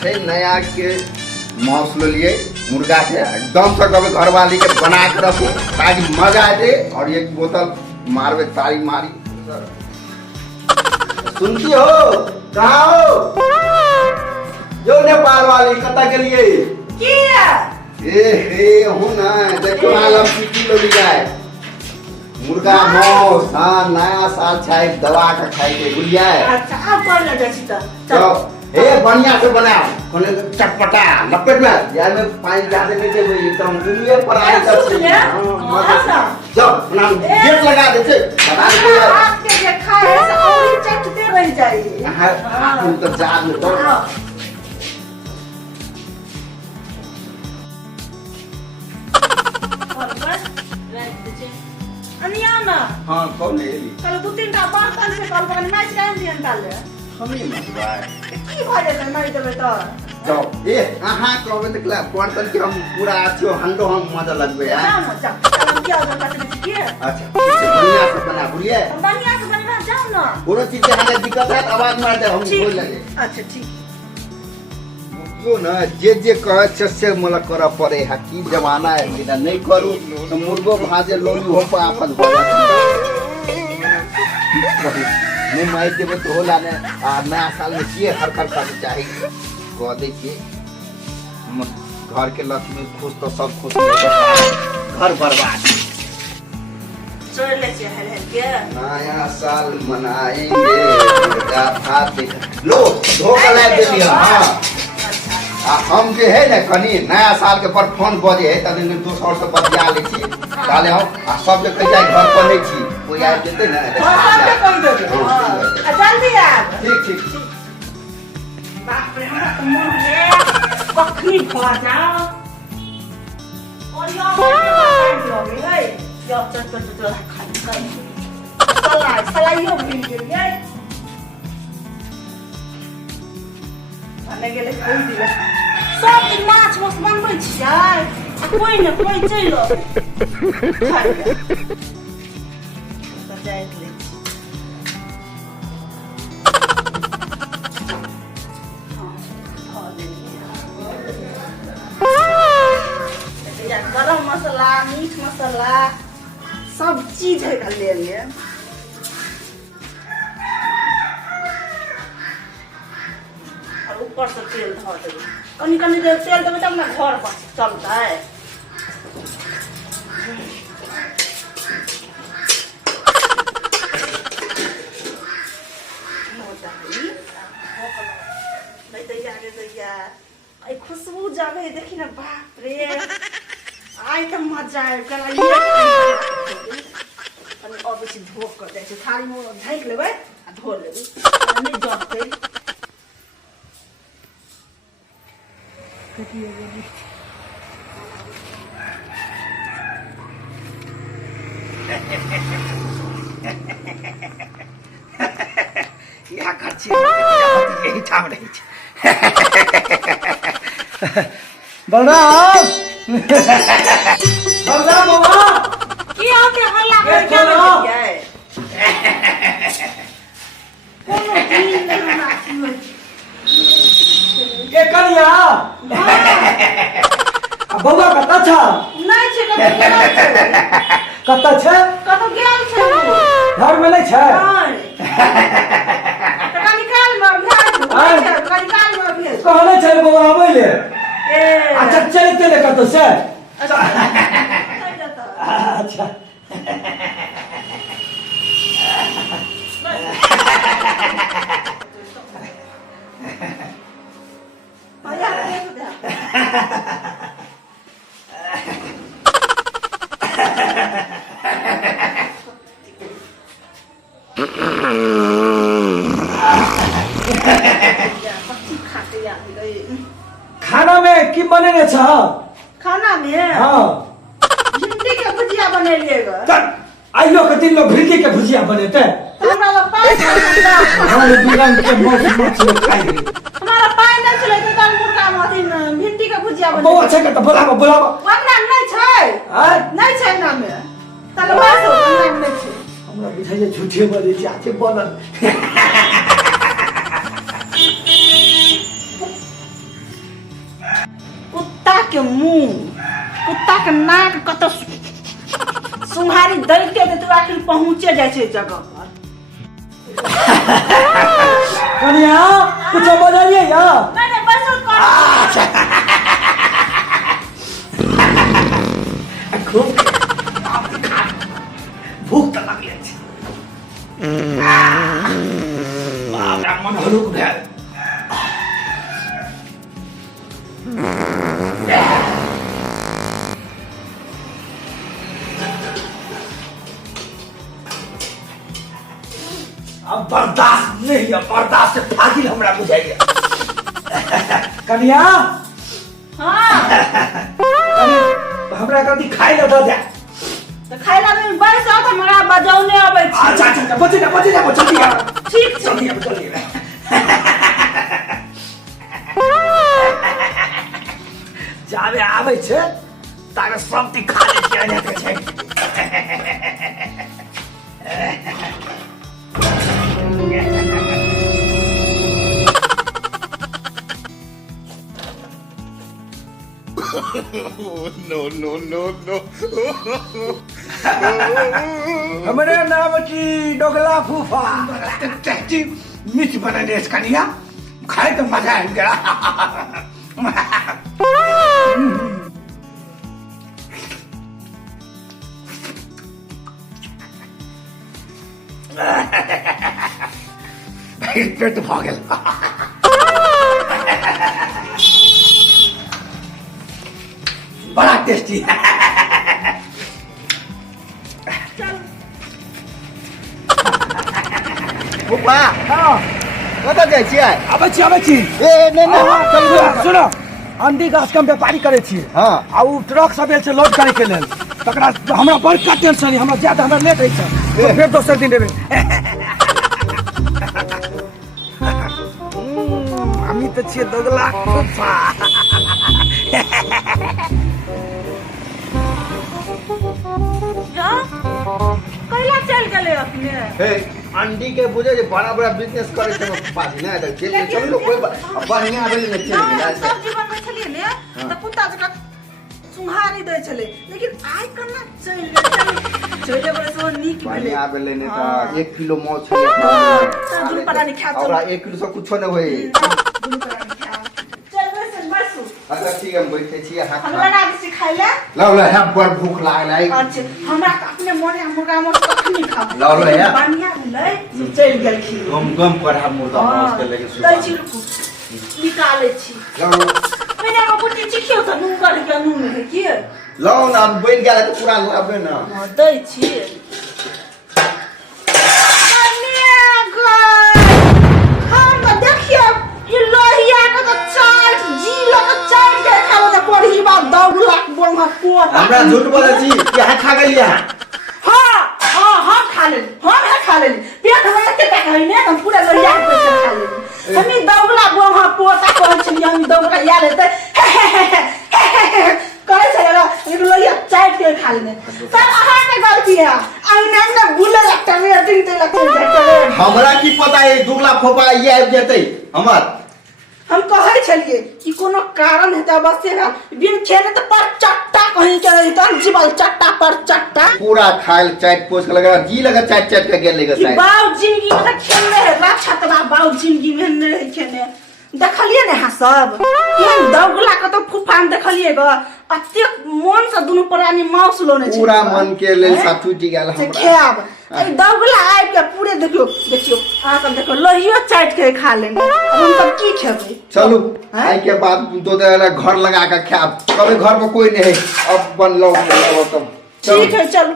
छे नया के मांस ले लिए मुर्गा के एकदम से कभी घर वाली के बना के रखो ताकि मजा आए और एक बोतल मारवे तारी मारी। सुनती हो कहाँ हो जो नेपाल वाली कता के लिए किया हे हूँ ना देखो आलम की लो जाए मुर्गा मांस। हाँ नया साल छाई दवा का खाई के गुलिया है। अच्छा अब कौन लगा सीता तो हे बढ़िया से बनाओ कोने चटपटा लपेट में यार में पानी ज्यादा नहीं दे एकदम गुलिया पर आए तब से हां जब बना गेट लगा दे छे बता दे यार हाथ के जे खाए से और चटते रह जाए। हां तो जान में तो अनियाना हां कौन है कल दो तीन टा बार कल से कल बगल मैच टाइम दियन ताले हमें मत भाई की भाजे त नहीं देबे त जब ए हां कहबे त क्लास पढ़तन के हम पूरा आछो हंडो हम मजा लगबे यार ना ना चल क्या होगा त के अच्छा बढ़िया से बना बुलिए बढ़िया से बनवा जाओ ना कोनो चीज के हमें दिक्कत है आवाज मार दे हम बोल लगे। अच्छा ठीक यो न जे कहे छ से मला कर परे है की जमाना है बिना नहीं करू तो मुर्गो भाजे लोलू हो पा आपन हो मैं माई देबे तो होला ने आ नया साल में की हरकत करनी चाहिए कह दे के घर के लक्ष्मी खुश तो सब खुश घर बर्बाद चोर ले से है के नया साल मनाएंगे मुर्गा भात लो धोखा ले दे दिया। हां हम जे है ना कनी नया साल के पर फोन बजे है तने दोसर से बतिया ले छी ताले हम सब जे कह जाय घर पर नहीं छी कोई आ जेते ना हां सब कह दे आ जल्दी आ ठीक ठीक बाप रे हमरा तो मन में कखनी खा जाओ और यो लगे है यो चट खाई सलाइयो मिल गई है आने गेले कोई दिले सब दिन माछ मस बनबै छियै कोई ने कोई चलो खाइ तो जाय ले गरम मसाला मीठ मसाला सब चीज है कर लेंगे और ऊपर से तेल धो देंगे कनी कनी देर तेल देवे तब ना घर पर चलता है। खुशबू जब है देखी ना बाप रे आई तो मजा आए कल ये अब से धो कर दे थाली में ढाक लेबै आ धो लेबै नहीं जमते यहाँ खर्ची यही ठाम रही बलराम बलराम बाबा की आके हल्ला कर क्या है कोनो दिन नहीं ना के करिया बउआ कता छ नहीं छे कता छ कतो गेल छे घर में नहीं छ तका निकाल में भेज तका निकाल में भेज कहले छ बउआ आबै ले ए अच्छा चले चले कतो से अच्छा आया दे खाना में की बनेने छ खाना में हां भिंडी के भुजिया बनेलिएगा आइयो के दिन में भिंडी के भुजिया बनेते हमरा ला पाई हमारे दुकान के मौसम में खाई हमारा पाई नहीं चले तो दाल मुर्गा में भिंडी के भुजिया बने बहुत अच्छा के बुलावा बुलावा वरना नहीं छै नहीं छै ना में तलवा तो वरना नहीं छै हमरा बुझाइए झूठे बोले छी आके बनल के नाक कत सुंघारी दैते तो आखिर पहुंचे जाए छे जगह पर। कन्या कुछ बजाइए या मैंने बस खूब भूख तो लगले छे मन हलुक भेल अब बर्दाश्त नहीं है बर्दाश्त से फाजिल हमरा बुझाइए कन्या हां हमरा कथी खाइ ल द दे तो खाइला में बस आ हमरा बजौने आबै छी। अच्छा बचे ना जल्दी आ ठीक छै जल्दी जावे आबै छै तारे सब ती खा ले के ने के छै no. हमारे नाम की डोगला फूफा टेस्टी मिर्च बनाने इसका निया खाए तो मजा आएगा पेट भागल बड़ा टेस्टी फूफा कतऽ जाइ छियै आबै छी ए नहि चलू सुनो अंडी गाछ के हम व्यापारी करे छी हाँ आ उ ट्रक सब से लोड करे के लेल तकरा हमरा बड़का टेंशन हमरा ज्यादा हमरा लेट होइ छै फेर दोसर दिन देबै हमी तो छियै दोगला फूफा कैला चल गेले अपने हे अंडी के बुझे जे बड़ा बिजनेस करे छै पास ना दे चलो कोई बढ़िया आबे ने चल गेला सब्जी बनबै छलिए ने त कुत्ता जका सुंघारी दै छले लेकिन आइ कन्ना चल गेले बड़े सो नीक भेले बढ़िया आबे ने त 1 किलो माछ छै दुनु पता नहीं खा हमरा 1 किलो से कुछो न होई दुनु पता नहीं खा चल बस बसु अच्छा ठीक है हम बैठे छी हाथ हमरा ना दिस खाइला ला हम बड़ भूख लागल है अच्छा हमरा त अपने मोने मुर्गा मोट कखनी खा ला या बढ़िया भेलै चल गेल खी गम कर हम मुर्गा माछ के लेके दै छी रुकू निकालै छी ला मैंने को बुटी चिखियो त नून कर के नून है की लाओ ना बन गेल त पूरा लाबे ना दै छी हम त देखियो ई लोहिया के त चाट जी लग चाट के खाओ त पढ़ी बात दौड़ लाख बोलमा पोट हमरा झूठ बोले छी कि है खा गेलिया हां हम खा लेली पेट में के तक है ने हम पूरा लोहिया के पैसा खा लेली हमी दौगला बोलमा पोता कहै छी हम दौगला याद हेतै करे छला एक लोहिया चाट के खा लेने सब अहाँ के गलती है आइने ने भूले लगता है दिन ते लगता है हमरा की पता है दुगला फोपा ये आबि जेतै हमर हम कहै छलिए कि कोनो कारण हेतै बसेगा बिन खेले त पर चट्टा कहीं के रही त जीवल चट्टा पर चट्टा पूरा खाइल चाट पोछ के लगा जी लगा चाट के गेल लेगा साइड बाऊ जिंदगी में खेलने है रक्षा त बाऊ जिंदगी में नहीं खेने देखलिए ने हां सब केहन दौगला के तो फुफान देखलिए ग अते मन से दुनु प्राणी माउस लोने छै पूरा मन के लेल सा टूटि गेल हमरा खेब ए दौगला आबि के पूरे देखियो आ सब देखो लोहियो चाट के खा लेंगे हम सब की खेबै चलो आई के बाद दो घर लगा के खाब कभी घर में कोई नहीं है अब बन लो तब ठीक है चलो